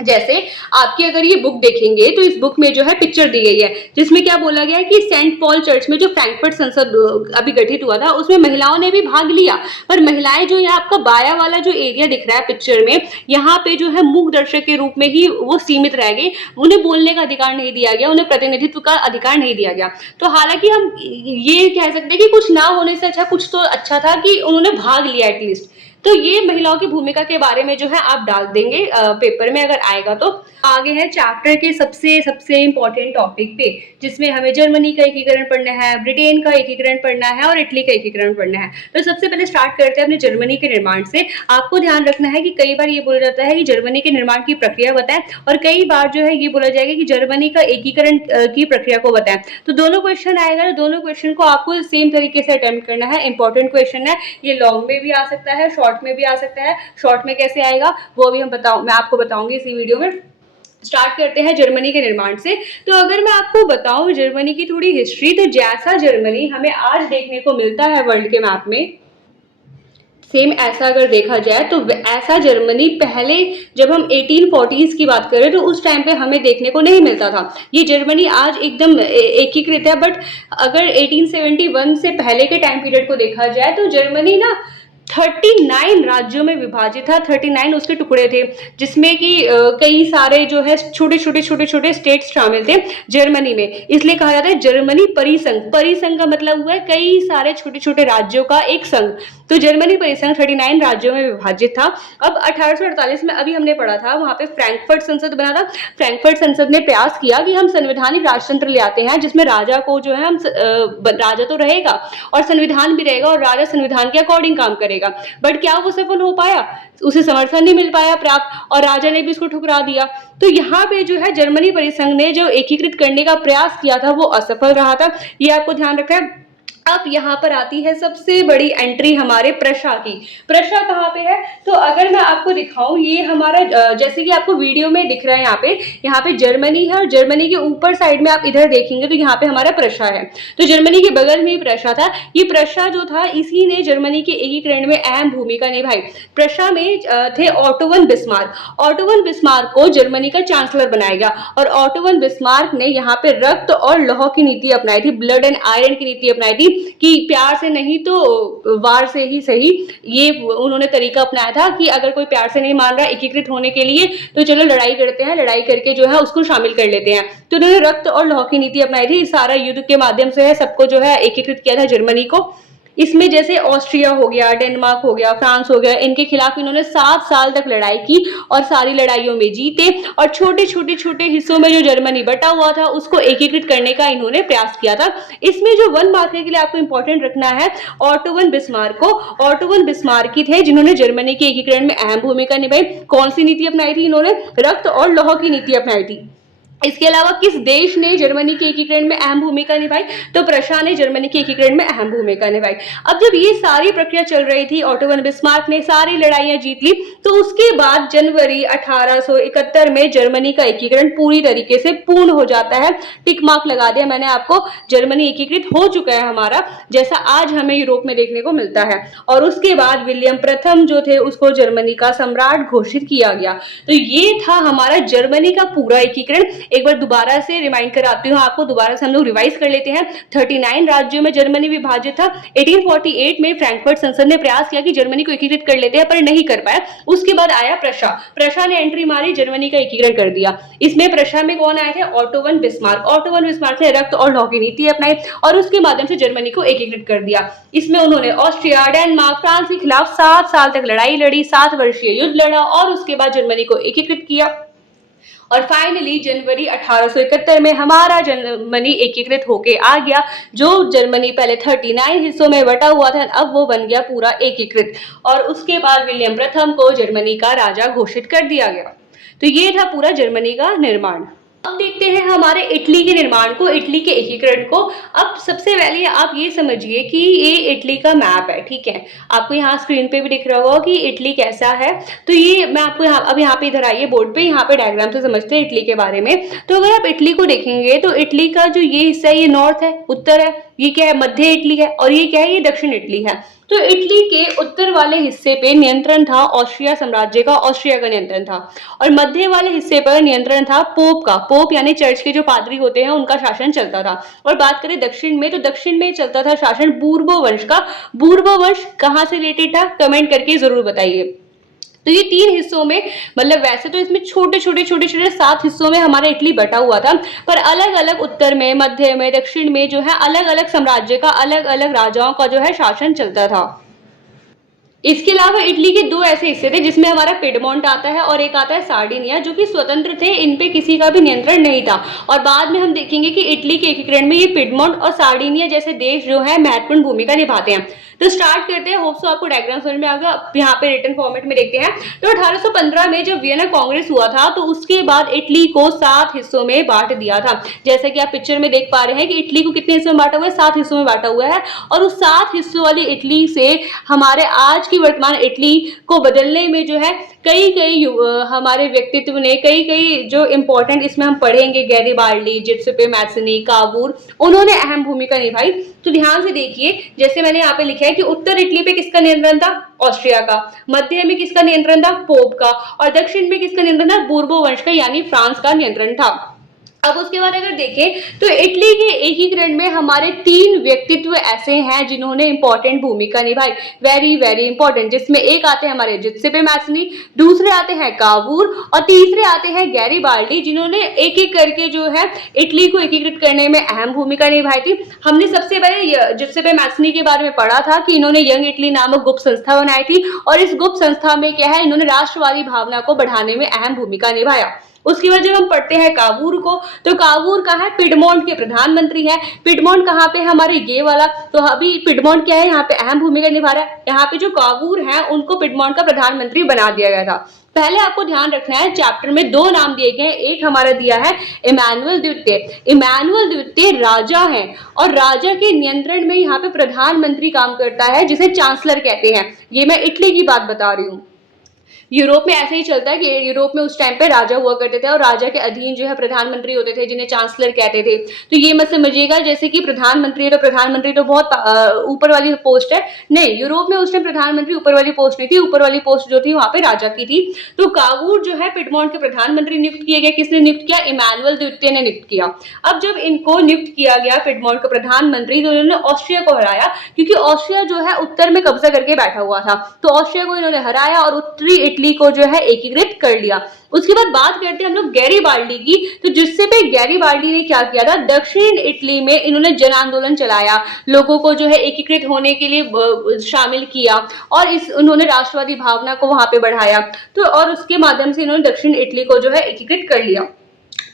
जैसे आपकी अगर ये बुक देखेंगे तो इस बुक में जो है पिक्चर दी गई है, जिसमें क्या बोला गया है कि सेंट पॉल चर्च में जो फ्रैंकफर्ट संसद अभी गठित हुआ था उसमें महिलाओं ने भी भाग लिया, पर महिलाएं जो यहाँ आपका बाया वाला जो एरिया दिख रहा है पिक्चर में, यहाँ पे जो है मूक दर्शक के रूप में ही वो सीमित रह गई, उन्हें बोलने का अधिकार नहीं दिया गया, उन्हें प्रतिनिधित्व का अधिकार नहीं दिया गया। तो हालांकि हम ये कह सकते हैं कि कुछ ना होने से अच्छा कुछ तो अच्छा था कि उन्होंने भाग लिया एटलीस्ट। तो ये महिलाओं की भूमिका के बारे में जो है आप डाल देंगे पेपर में अगर आएगा तो। आगे है चैप्टर के सबसे सबसे इंपॉर्टेंट टॉपिक पे, जिसमें हमें जर्मनी का एकीकरण पढ़ना है, ब्रिटेन का एकीकरण पढ़ना है और इटली का एकीकरण पढ़ना है। तो सबसे पहले स्टार्ट करते हैं अपने जर्मनी के निर्माण से। आपको ध्यान रखना है कि कई बार ये बोला जाता है कि जर्मनी के निर्माण की प्रक्रिया बताएं, और कई बार जो है ये बोला जाएगा कि जर्मनी का एकीकरण की प्रक्रिया को बताएं। तो दोनों क्वेश्चन आएगा, दोनों क्वेश्चन को आपको सेम तरीके से अटेम्प्ट करना है। इंपॉर्टेंट क्वेश्चन है, ये लॉन्ग में भी आ सकता है, शॉर्ट में भी आ सकता है। शॉर्ट में कैसे आएगा वो भी मैं आपको बताऊंगी इसी वीडियो में। स्टार्ट करते हैं जर्मनी के निर्माण से। तो अगर मैं आपको बताऊं जर्मनी की थोड़ी हिस्ट्री, तो जैसा जर्मनी हमें आज देखने को मिलता है वर्ल्ड के मैप में, सेम ऐसा अगर देखा जाए तो ऐसा जर्मनी पहले जब हम 1840s की बात करें तो उस टाइम पे हमें देखने को नहीं मिलता था। ये जर्मनी आज एकदम एकीकृत है, बट अगर 1871 से पहले के टाइम पीरियड को देखा जाए तो जर्मनी ना 39 राज्यों में विभाजित था। 39 उसके टुकड़े थे, जिसमें कि कई सारे जो है छोटे छोटे स्टेट्स शामिल थे जर्मनी में। इसलिए कहा जाता है जर्मनी परिसंघ। परिसंघ का मतलब हुआ है कई सारे छोटे छोटे राज्यों का एक संघ। तो जर्मनी परिसंघ 39 राज्यों में विभाजित था। अब 1848 में अभी हमने पढ़ा था, वहां पे फ्रैंकफर्ट संसद बना था। फ्रैंकफर्ट संसद ने प्रयास किया कि हम संवैधानिक राजतंत्र ले आते हैं, जिसमें राजा को जो है हम राजा तो रहेगा और संविधान भी रहेगा और राजा संविधान के अकॉर्डिंग काम करेगा। बट क्या वो सफल हो पाया? उसे समर्थन नहीं मिल पाया प्राप्त और राजा ने भी इसको ठुकरा दिया। तो यहाँ पे जो है जर्मनी परिसंघ ने जो एकीकृत करने का प्रयास किया था वो असफल रहा था, ये आपको ध्यान रखना है। अब यहाँ पर आती है सबसे बड़ी एंट्री हमारे प्रशा की। प्रशा कहाँ पे है? तो अगर मैं आपको दिखाऊं, ये हमारा जैसे कि आपको वीडियो में दिख रहा है, यहाँ पे जर्मनी है और जर्मनी के ऊपर साइड में आप इधर देखेंगे तो यहाँ पे हमारा प्रशा है। तो जर्मनी के बगल में ही प्रशा था। ये प्रशा जो था, इसी ने जर्मनी के एकीकरण में अहम भूमिका निभाई। प्रशा में थे auto von Bismarck. Auto von Bismarck को जर्मनी का चांसलर बनाया गया और ऑटो वन बिस्मार्क ने यहाँ पे रक्त और लौह की नीति अपनाई थी, ब्लड एंड आयरन की नीति अपनाई थी कि प्यार से नहीं तो वार से ही सही। ये उन्होंने तरीका अपनाया था कि अगर कोई प्यार से नहीं मान रहा एकीकृत होने के लिए तो चलो लड़ाई करते हैं, लड़ाई करके जो है उसको शामिल कर लेते हैं। तो उन्होंने रक्त और लौह की नीति अपनाई थी। सारा युद्ध के माध्यम से है सबको जो है एकीकृत किया था जर्मनी को। इसमें जैसे ऑस्ट्रिया हो गया, डेनमार्क हो गया, फ्रांस हो गया, इनके खिलाफ इन्होंने 7 साल तक लड़ाई की और सारी लड़ाइयों में जीते और छोटे हिस्सों में जो जर्मनी बटा हुआ था उसको एकीकृत करने का इन्होंने प्रयास किया था। इसमें जो 1 मार्क के लिए आपको इंपॉर्टेंट रखना है ऑटो वन बिस्मार्क को। ऑटो वन बिस्मार्क ही थे जिन्होंने जर्मनी के एकीकरण में अहम भूमिका निभाई। कौन सी नीति अपनाई थी इन्होंने? रक्त और लौह की नीति अपनाई थी। इसके अलावा किस देश ने जर्मनी के एकीकरण में अहम भूमिका निभाई? तो प्रशा ने जर्मनी के एकीकरण में अहम भूमिका निभाई। अब जब ये सारी प्रक्रिया चल रही थी, ऑटो वन बिस्मार्क ने सारी लड़ाइयां जीत ली, तो उसके बाद जनवरी 1871 में जर्मनी का एकीकरण पूरी तरीके से पूर्ण हो जाता है। टिक मार्क लगा दिया मैंने आपको, जर्मनी एकीकृत हो चुका है हमारा, जैसा आज हमें यूरोप में देखने को मिलता है। और उसके बाद विलियम प्रथम जो थे उसको जर्मनी का सम्राट घोषित किया गया। तो ये था हमारा जर्मनी का पूरा एकीकरण। एक बार दोबारा से रिमाइंड कराती हूँ आपको, दोबारा से हम लोग रिवाइज कर लेते हैं। 39 राज्यों में जर्मनी विभाजित था। 1848 में फ्रैंकफर्ट संसद ने प्रयास किया कि जर्मनी को एकीकृत कर लेते हैं, पर नहीं कर पाया। उसके बाद आया प्रशा। प्रशा ने एंट्री मारी, जर्मनी का एकीकरण कर दिया। इसमें प्रशा में कौन आए थे? Auto von Bismarck. Auto von Bismarck ने रक्त और लौह की नीति अपनाई और उसके माध्यम से जर्मनी को एकीकृत कर दिया। इसमें उन्होंने ऑस्ट्रिया, डेनमार्क, फ्रांस के खिलाफ 7 साल तक लड़ाई लड़ी, 7 वर्षीय युद्ध लड़ा और उसके बाद जर्मनी को एकीकृत किया। और फाइनली जनवरी 1871 में हमारा जर्मनी एकीकृत होके आ गया। जो जर्मनी पहले 39 हिस्सों में बटा हुआ था, अब वो बन गया पूरा एकीकृत। और उसके बाद विलियम प्रथम को जर्मनी का राजा घोषित कर दिया गया। तो ये था पूरा जर्मनी का निर्माण। अब देखते हैं हमारे इटली के निर्माण को, इटली के एकीकरण को। अब सबसे पहले आप ये समझिए कि ये इटली का मैप है, ठीक है। आपको यहाँ स्क्रीन पे भी दिख रहा होगा कि इटली कैसा है। तो ये मैं आपको यहाँ पे इधर आइए बोर्ड पे, यहाँ पे डायग्राम से समझते हैं इटली के बारे में। तो अगर आप इटली को देखेंगे तो इटली का जो ये हिस्सा है ये नॉर्थ है, उत्तर है, ये क्या है? मध्य इटली है, और ये क्या है? ये दक्षिण इटली है। तो इटली के उत्तर वाले हिस्से पे नियंत्रण था ऑस्ट्रिया साम्राज्य का, ऑस्ट्रिया का नियंत्रण था। और मध्य वाले हिस्से पर नियंत्रण था पोप का। पोप यानी चर्च के जो पादरी होते हैं उनका शासन चलता था। और बात करें दक्षिण में, तो दक्षिण में चलता था शासन बूर्बो वंश का। बूर्बो वंश कहाँ से रिलेटेड था? कमेंट करके जरूर बताइए। तो ये 3 हिस्सों में, मतलब वैसे तो इसमें छोटे छोटे 7 हिस्सों में हमारा इटली बटा हुआ था, पर अलग अलग उत्तर में, मध्य में, दक्षिण में जो है अलग अलग साम्राज्य का, अलग अलग राजाओं का जो है शासन चलता था। इसके अलावा इटली के 2 ऐसे हिस्से थे जिसमें हमारा पिडमोंट आता है और एक आता है सार्डिनिया, जो कि स्वतंत्र थे, इन पे किसी का भी नियंत्रण नहीं था। और बाद में हम देखेंगे कि इटली के एकीकरण में ये पिडमोंट और सार्डिनिया जैसे देश जो है महत्वपूर्ण भूमिका निभाते हैं। तो स्टार्ट करते हैं। होप सो आपको डायग्राम समझ में आ गया। यहाँ पे रिटन फॉर्मेट में देखते हैं। तो 1815 में जब वियना कांग्रेस हुआ था तो उसके बाद इटली को 7 हिस्सों में बांट दिया था। जैसा कि आप पिक्चर में देख पा रहे हैं कि इटली को कितने हिस्सों में बांटा हुआ है? 7 हिस्सों में बांटा हुआ है। और उस 7 हिस्सों वाली इटली से हमारे आज की वर्तमान इटली को बदलने में जो है कई हमारे व्यक्तित्व ने, कई जो इंपॉर्टेंट इसमें हम पढ़ेंगे, गैरिबाल्डी, जित्सपे मैत्सनी, कावूर, उन्होंने अहम भूमिका निभाई। तो ध्यान से देखिए, जैसे मैंने यहाँ पे लिखा है कि उत्तर इटली पे किसका नियंत्रण था? ऑस्ट्रिया का। मध्य में किसका नियंत्रण था? पोप का। और दक्षिण में किसका नियंत्रण था? बूर्बो वंश का, यानी फ्रांस का नियंत्रण था। अब उसके बाद अगर देखें तो इटली के एकीकरण में हमारे 3 व्यक्तित्व ऐसे हैं जिन्होंने इंपॉर्टेंट भूमिका निभाई, वेरी वेरी इंपॉर्टेंट, जिसमें एक आते हैं हमारे जिउसेppe मैज़नी, दूसरे आते हैं कावूर और तीसरे आते हैं गैरिबाल्डी, जिन्होंने एक एक करके जो है इटली को एकीकृत करने में अहम भूमिका निभाई थी। हमने सबसे पहले जिउसेppe मैज़नी के बारे में पढ़ा था कि इन्होंने यंग इटली नामक गुप्त संस्था बनाई थी और इस गुप्त संस्था में क्या है, इन्होंने राष्ट्रवादी भावना को बढ़ाने में अहम भूमिका निभाया। उसके बाद जब हम पढ़ते हैं कावूर को, तो कावूर कहाँ है, पिडमोंट के प्रधानमंत्री है। पिडमोंट कहाँ पे हमारे ये वाला, तो अभी पिडमोंट क्या है, यहाँ पे अहम भूमिका निभा रहा है। यहाँ पे जो कावूर है उनको पिडमोंट का प्रधानमंत्री बना दिया गया था। पहले आपको ध्यान रखना है, चैप्टर में 2 नाम दिए गए हैं। एक हमारा दिया है इमैनुअल द्वितीय। इमैनुअल द्वितीय राजा है और राजा के नियंत्रण में यहाँ पे प्रधानमंत्री काम करता है, जिसे चांसलर कहते हैं। ये मैं इटली की बात बता रही हूँ। यूरोप में ऐसे ही चलता है कि यूरोप में उस टाइम पे राजा हुआ करते थे और राजा के अधीन जो है प्रधानमंत्री होते थे, जिन्हें चांसलर कहते थे। तो ये मत समझिएगा जैसे कि प्रधानमंत्री है तो प्रधानमंत्री तो बहुत ऊपर वाली पोस्ट है, नहीं, यूरोप में उस टाइम प्रधानमंत्री ऊपर वाली पोस्ट नहीं थी, ऊपर वाली पोस्ट जो थी वहां पे राजा की थी। तो कावूर जो है पिडमोंट के प्रधानमंत्री नियुक्त किए गए। किसने नियुक्त किया, इमैनुअल द्वितीय ने नियुक्त किया। अब जब इनको नियुक्त किया गया पिडमोंट का प्रधानमंत्री, तो इन्होंने ऑस्ट्रिया को हराया, क्योंकि ऑस्ट्रिया जो है उत्तर में कब्जा करके बैठा हुआ था। तो ऑस्ट्रिया को इन्होंने हराया और उत्तरी इटली को जो है एकीकृत कर लिया। उसके बाद बात करते हैं हम लोग गैरिबाल्डी की। तो जिउसेppe गैरिबाल्डी ने क्या किया था, दक्षिण इटली में इन्होंने जन आंदोलन चलाया, लोगों को जो है एकीकृत होने के लिए शामिल किया और उन्होंने राष्ट्रवादी भावना को वहां पे बढ़ाया। तो और उसके माध्यम से इन्होंने दक्षिण इटली को जो है एकीकृत कर लिया।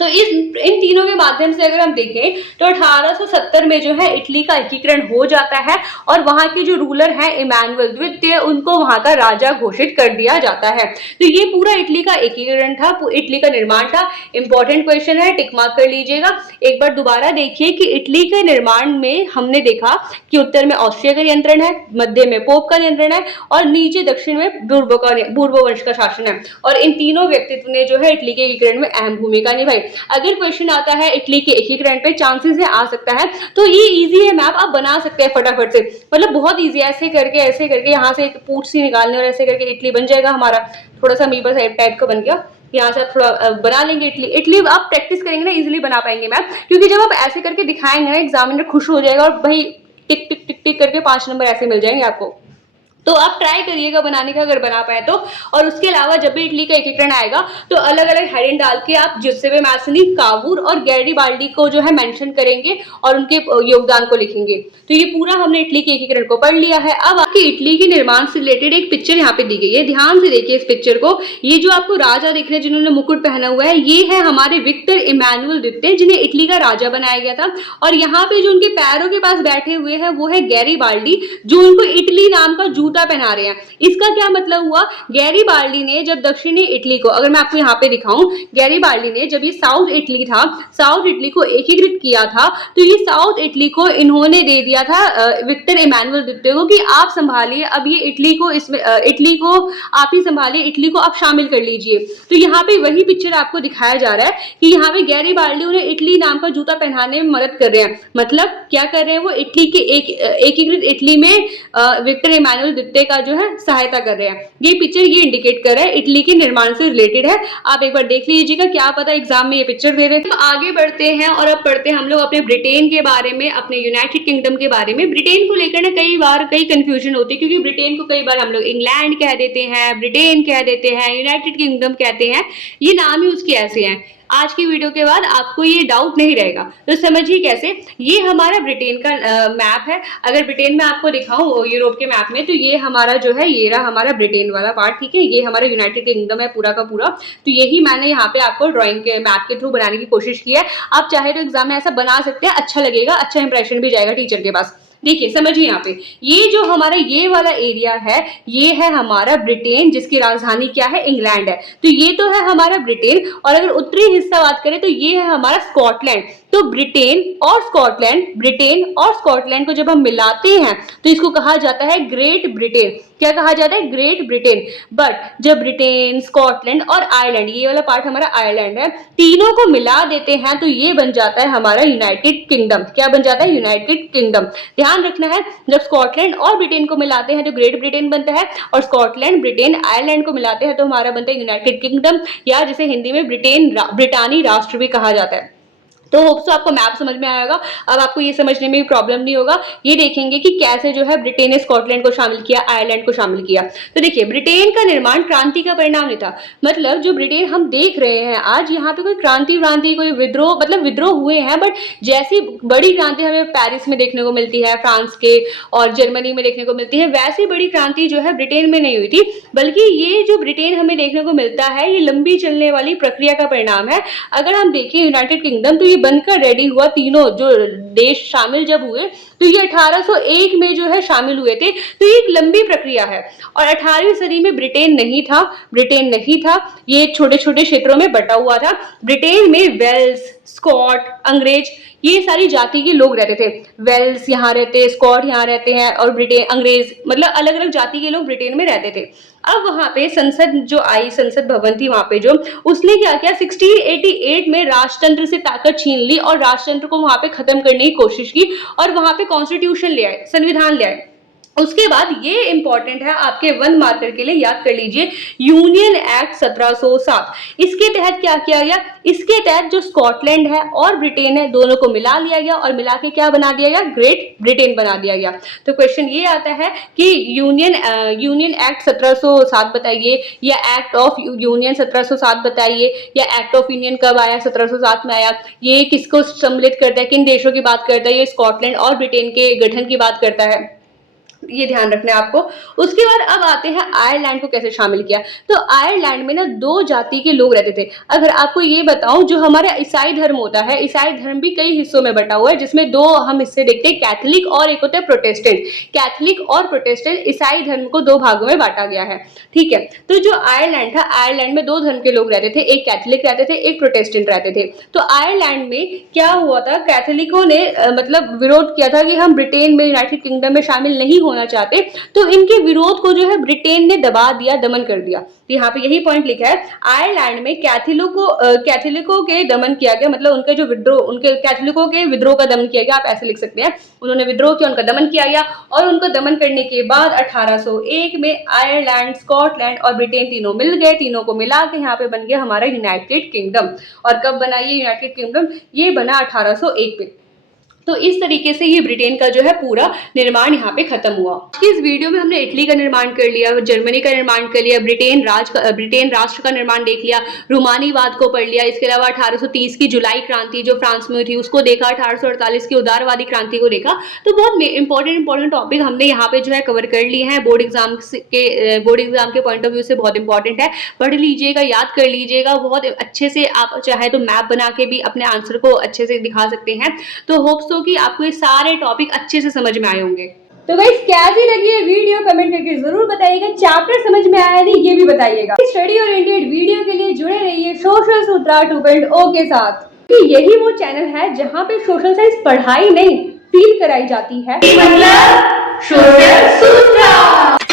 तो इन तीनों के माध्यम से अगर हम देखें तो 1870 में जो है इटली का एकीकरण हो जाता है और वहां के जो रूलर हैं इमैनुअल द्वितीय, उनको वहां का राजा घोषित कर दिया जाता है। तो ये पूरा इटली का एकीकरण था, इटली का निर्माण था। इंपॉर्टेंट क्वेश्चन है, टिक मार्क कर लीजिएगा। एक बार दोबारा देखिए कि इटली के निर्माण में हमने देखा कि उत्तर में ऑस्ट्रिया का नियंत्रण है, मध्य में पोप का नियंत्रण है और नीचे दक्षिण में बूर्बो वंश का शासन है। और इन तीनों व्यक्तित्व ने जो है इटली के एकीकरण में अहम भूमिका निभाई। अगर क्वेश्चन आता है इटली के एकीकरण पे, चांसेस है आ सकता है, तो ये इजी है, मैप आप बना सकते हैं फटाफट से, मतलब बहुत इजी है। ऐसे करके यहाँ से एक पूछ सी निकालने और ऐसे करके इटली बन जाएगा हमारा। थोड़ा सा अमीबा टाइप का बन गया, यहाँ से आप थोड़ा बना लेंगे इटली आप प्रैक्टिस करेंगे ना, इजिली बना पाएंगे मैप। क्योंकि जब आप ऐसे करके दिखाएंगे ना, एग्जामिनर खुश हो जाएगा और भाई टिक टिक टिक टिक करके 5 नंबर ऐसे मिल जाएंगे आपको। तो आप ट्राई करिएगा बनाने का, अगर बना पाए तो। और उसके अलावा जब भी इटली का एकीकरण आएगा तो अलग अलग हेडिंग डाल के आप जिउसेppe मैज़नी, कावूर और गैरिबाल्डी को जो है मेंशन करेंगे और उनके योगदान को लिखेंगे। तो ये पूरा हमने इटली के एकीकरण को पढ़ लिया है। अब आपकी इटली के निर्माण से रिलेटेड एक पिक्चर यहाँ पे दी गई है, ध्यान से देखिए इस पिक्चर को। ये जो आपको राजा दिख रहे हैं जिन्होंने मुकुट पहना हुआ है, ये है हमारे विक्टर इमैनुअल द्वितीय, जिन्हें इटली का राजा बनाया गया था। और यहाँ पे जो उनके पैरों के पास बैठे हुए हैं वो है गैरिबाल्डी, जो उनको इटली नाम का जूता पहना रहे हैं। इसका क्या मतलब हुआ, गैरिबाल्डी ने जब दक्षिणी इटली को, अगर मैं आपको यहाँ पे दिखाऊं, गैरिबाल्डी ने जब ये साउथ इटली था, साउथ इटली को एकीकृत किया था, तो ये साउथ इटली को इन्होंने दे दिया था विक्टर इमैनुअल द्वितीय को कि आप संभालिए, अब ये इटली को आप ही संभालिए, इटली को आप शामिल कर लीजिए। तो यहाँ पे वही पिक्चर आपको दिखाया जा रहा है कि यहाँ पे गैरिबाल्डी उन्हें इटली नाम का जूता पहनाने में मदद कर रहे हैं। मतलब क्या कर रहे हैं, वो इटली के एकीकृत इटली में विक्टर इमैनुअल द्वितीय का जो है सहायता कर रहे हैं। ये पिक्चर ये इंडिकेट कर रहा है इटली के निर्माण से रिलेटेड है। आप एक बार देख लीजिएगा, क्या पता एग्जाम में ये पिक्चर दे रहे थे। आगे बढ़ते हैं और अब पढ़ते हैं हम लोग अपने ब्रिटेन के बारे में, अपने यूनाइटेड किंगडम के बारे में। ब्रिटेन को लेकर ना कई कंफ्यूजन होती है, क्योंकि ब्रिटेन को कई बार हम लोग इंग्लैंड कह देते हैं, ब्रिटेन कह देते हैं, यूनाइटेड किंगडम कहते हैं। ये नाम ही उसके ऐसे हैं। आज की वीडियो के बाद आपको ये डाउट नहीं रहेगा, तो समझिए कैसे। ये हमारा ब्रिटेन का मैप है। अगर ब्रिटेन में आपको दिखाऊं यूरोप के मैप में, तो ये हमारा जो है, ये रहा हमारा ब्रिटेन वाला पार्ट, ठीक है। ये हमारा यूनाइटेड किंगडम है पूरा का पूरा। तो यही मैंने यहाँ पे आपको ड्राइंग के मैप के थ्रू बनाने की कोशिश की है। आप चाहे तो एग्जाम में ऐसा बना सकते हैं, अच्छा लगेगा, अच्छा इंप्रेशन भी जाएगा टीचर के पास। देखिए समझिए, यहाँ पे ये जो हमारा ये वाला एरिया है, ये है हमारा ब्रिटेन, जिसकी राजधानी क्या है, इंग्लैंड है। तो ये तो है हमारा ब्रिटेन। और अगर उत्तरी हिस्सा बात करें तो ये है हमारा स्कॉटलैंड। तो ब्रिटेन और स्कॉटलैंड को जब हम मिलाते हैं तो इसको कहा जाता है ग्रेट ब्रिटेन। क्या कहा जाता है, ग्रेट ब्रिटेन। बट जब ब्रिटेन, स्कॉटलैंड और आयरलैंड, ये वाला पार्ट हमारा आयरलैंड है, तीनों को मिला देते हैं तो ये बन जाता है हमारा यूनाइटेड किंगडम। क्या बन जाता है, यूनाइटेड किंगडम। ध्यान रखना है, जब स्कॉटलैंड और ब्रिटेन को मिलाते हैं तो ग्रेट ब्रिटेन बनता है, और स्कॉटलैंड, ब्रिटेन, आयरलैंड को मिलाते हैं तो हमारा बनता है यूनाइटेड किंगडम, या जिसे हिंदी में ब्रिटानी राष्ट्र भी कहा जाता है। तो होप सो आपको मैप समझ में आया होगा। अब आपको ये समझने में भी प्रॉब्लम नहीं होगा। ये देखेंगे कि कैसे जो है ब्रिटेन ने स्कॉटलैंड को शामिल किया, आयरलैंड को शामिल किया। तो देखिए, ब्रिटेन का निर्माण क्रांति का परिणाम नहीं था। मतलब जो ब्रिटेन हम देख रहे हैं आज, यहाँ पे कोई क्रांति व्रांति, कोई विद्रोह, मतलब विद्रोह हुए हैं, बट जैसी बड़ी क्रांति हमें पेरिस में देखने को मिलती है, फ्रांस के और जर्मनी में देखने को मिलती है, वैसी बड़ी क्रांति जो है ब्रिटेन में नहीं हुई थी। बल्कि ये जो ब्रिटेन हमें देखने को मिलता है, ये लंबी चलने वाली प्रक्रिया का परिणाम है। अगर हम देखें यूनाइटेड किंगडम, तो ये बनकर रेडी हुआ, तीनों जो देश शामिल जब हुए तो ये 1801 में जो है शामिल हुए थे। तो ये एक लंबी प्रक्रिया है। और 18वीं सदी में ब्रिटेन नहीं था, ये छोटे छोटे क्षेत्रों में बटा हुआ था। ब्रिटेन में वेल्स, स्कॉट, अंग्रेज, ये सारी जाति के लोग रहते थे। वेल्स यहाँ रहते हैं, स्कॉट यहाँ रहते हैं, और ब्रिटेन अंग्रेज, मतलब अलग अलग जाति के लोग ब्रिटेन में रहते थे। अब वहां पे संसद जो आई, संसद भवन थी वहां पे जो, उसने क्या किया, 1688 में राजतंत्र से ताकत छीन ली और राजतंत्र को वहां पे खत्म करने की कोशिश की और वहां पे कॉन्स्टिट्यूशन ले आए, संविधान ले आए। उसके बाद ये इंपॉर्टेंट है आपके 1 मार्कर के लिए, याद कर लीजिए, यूनियन एक्ट 1707। इसके तहत क्या किया गया, इसके तहत जो स्कॉटलैंड है और ब्रिटेन है, दोनों को मिला लिया गया और मिला के क्या बना दिया गया, ग्रेट ब्रिटेन बना दिया गया। तो क्वेश्चन ये आता है कि यूनियन एक्ट 1707 बताइए, या एक्ट ऑफ यूनियन 1707 बताइए, या एक्ट ऑफ यूनियन कब आया, 1707 में आया। ये किसको सम्मिलित करता है, किन देशों की बात करता है, ये स्कॉटलैंड और ब्रिटेन के गठन की बात करता है, ये ध्यान रखना है आपको। उसके बाद अब आते हैं आयरलैंड को कैसे शामिल किया। तो आयरलैंड में ना 2 जाति के लोग रहते थे। अगर आपको ये बताऊं, जो हमारा ईसाई धर्म होता है, ईसाई धर्म भी कई हिस्सों में बटा हुआ है, जिसमें 2 हम हिस्से देखते हैं, कैथोलिक और एक होता है प्रोटेस्टेंट। कैथोलिक और प्रोटेस्टेंट ईसाई धर्म को 2 भागों में बांटा गया है, ठीक है। तो जो आयरलैंड था, आयरलैंड में 2 धर्म के लोग रहते थे, एक कैथोलिक रहते थे, एक प्रोटेस्टेंट रहते थे। तो आयरलैंड में क्या हुआ था, कैथोलिकों ने मतलब विरोध किया था कि हम ब्रिटेन में, यूनाइटेड किंगडम में शामिल नहीं होना चाहते। तो इनके विरोध को जो है ब्रिटेन ने दबा दिया, दमन कर दिया। तो यहाँ पे यही पॉइंट लिखा है, आयरलैंड में कैथोलिकों के दमन किया गया, मतलब उनके जो विद्रोह, उनके कैथोलिकों के विद्रोह का दमन किया गया, आप ऐसे लिख सकते हैं। उन्होंने विद्रोह किया, उनका दमन किया गया, और उनको दमन करने के बाद 1801 में आयरलैंड, स्कॉटलैंड और ब्रिटेन तीनों मिल गए। तीनों को मिला के यहाँ पे बन गया हमारा यूनाइटेड किंगडम। और कब बना ये यूनाइटेड किंगडम, ये बना 1801 में। तो इस तरीके से ये ब्रिटेन का जो है पूरा निर्माण यहाँ पे खत्म हुआ। इस वीडियो में हमने इटली का निर्माण कर लिया, जर्मनी का निर्माण कर लिया, ब्रिटेन राष्ट्र का निर्माण देख लिया, रोमानीवाद को पढ़ लिया। इसके अलावा 1830 की जुलाई क्रांति जो फ्रांस में हुई थी उसको देखा, 1848 की उदारवादी क्रांति को देखा। तो बहुत इंपॉर्टेंट टॉपिक हमने यहाँ पे जो है कवर कर लिए हैं। बोर्ड एग्जाम के पॉइंट ऑफ व्यू से बहुत इंपॉर्टेंट है, पढ़ लीजिएगा, याद कर लीजिएगा बहुत अच्छे से। आप चाहे तो मैप बना के भी अपने आंसर को अच्छे से दिखा सकते हैं। तो होप्स कि आपको ये सारे टॉपिक अच्छे से समझ में आए होंगे। तो गाइस, कैसी लगी ये वीडियो कमेंट करके जरूर बताइएगा। चैप्टर समझ में आया नहीं ये भी बताइएगा। स्टडी ओरिएंटेड वीडियो के लिए जुड़े रहिए सोशल सूत्रा 2.0 के साथ, कि यही वो चैनल है जहां पे सोशल साइंस पढ़ाई नहीं फील कराई जाती है, मतलब सोशल सूत्रा।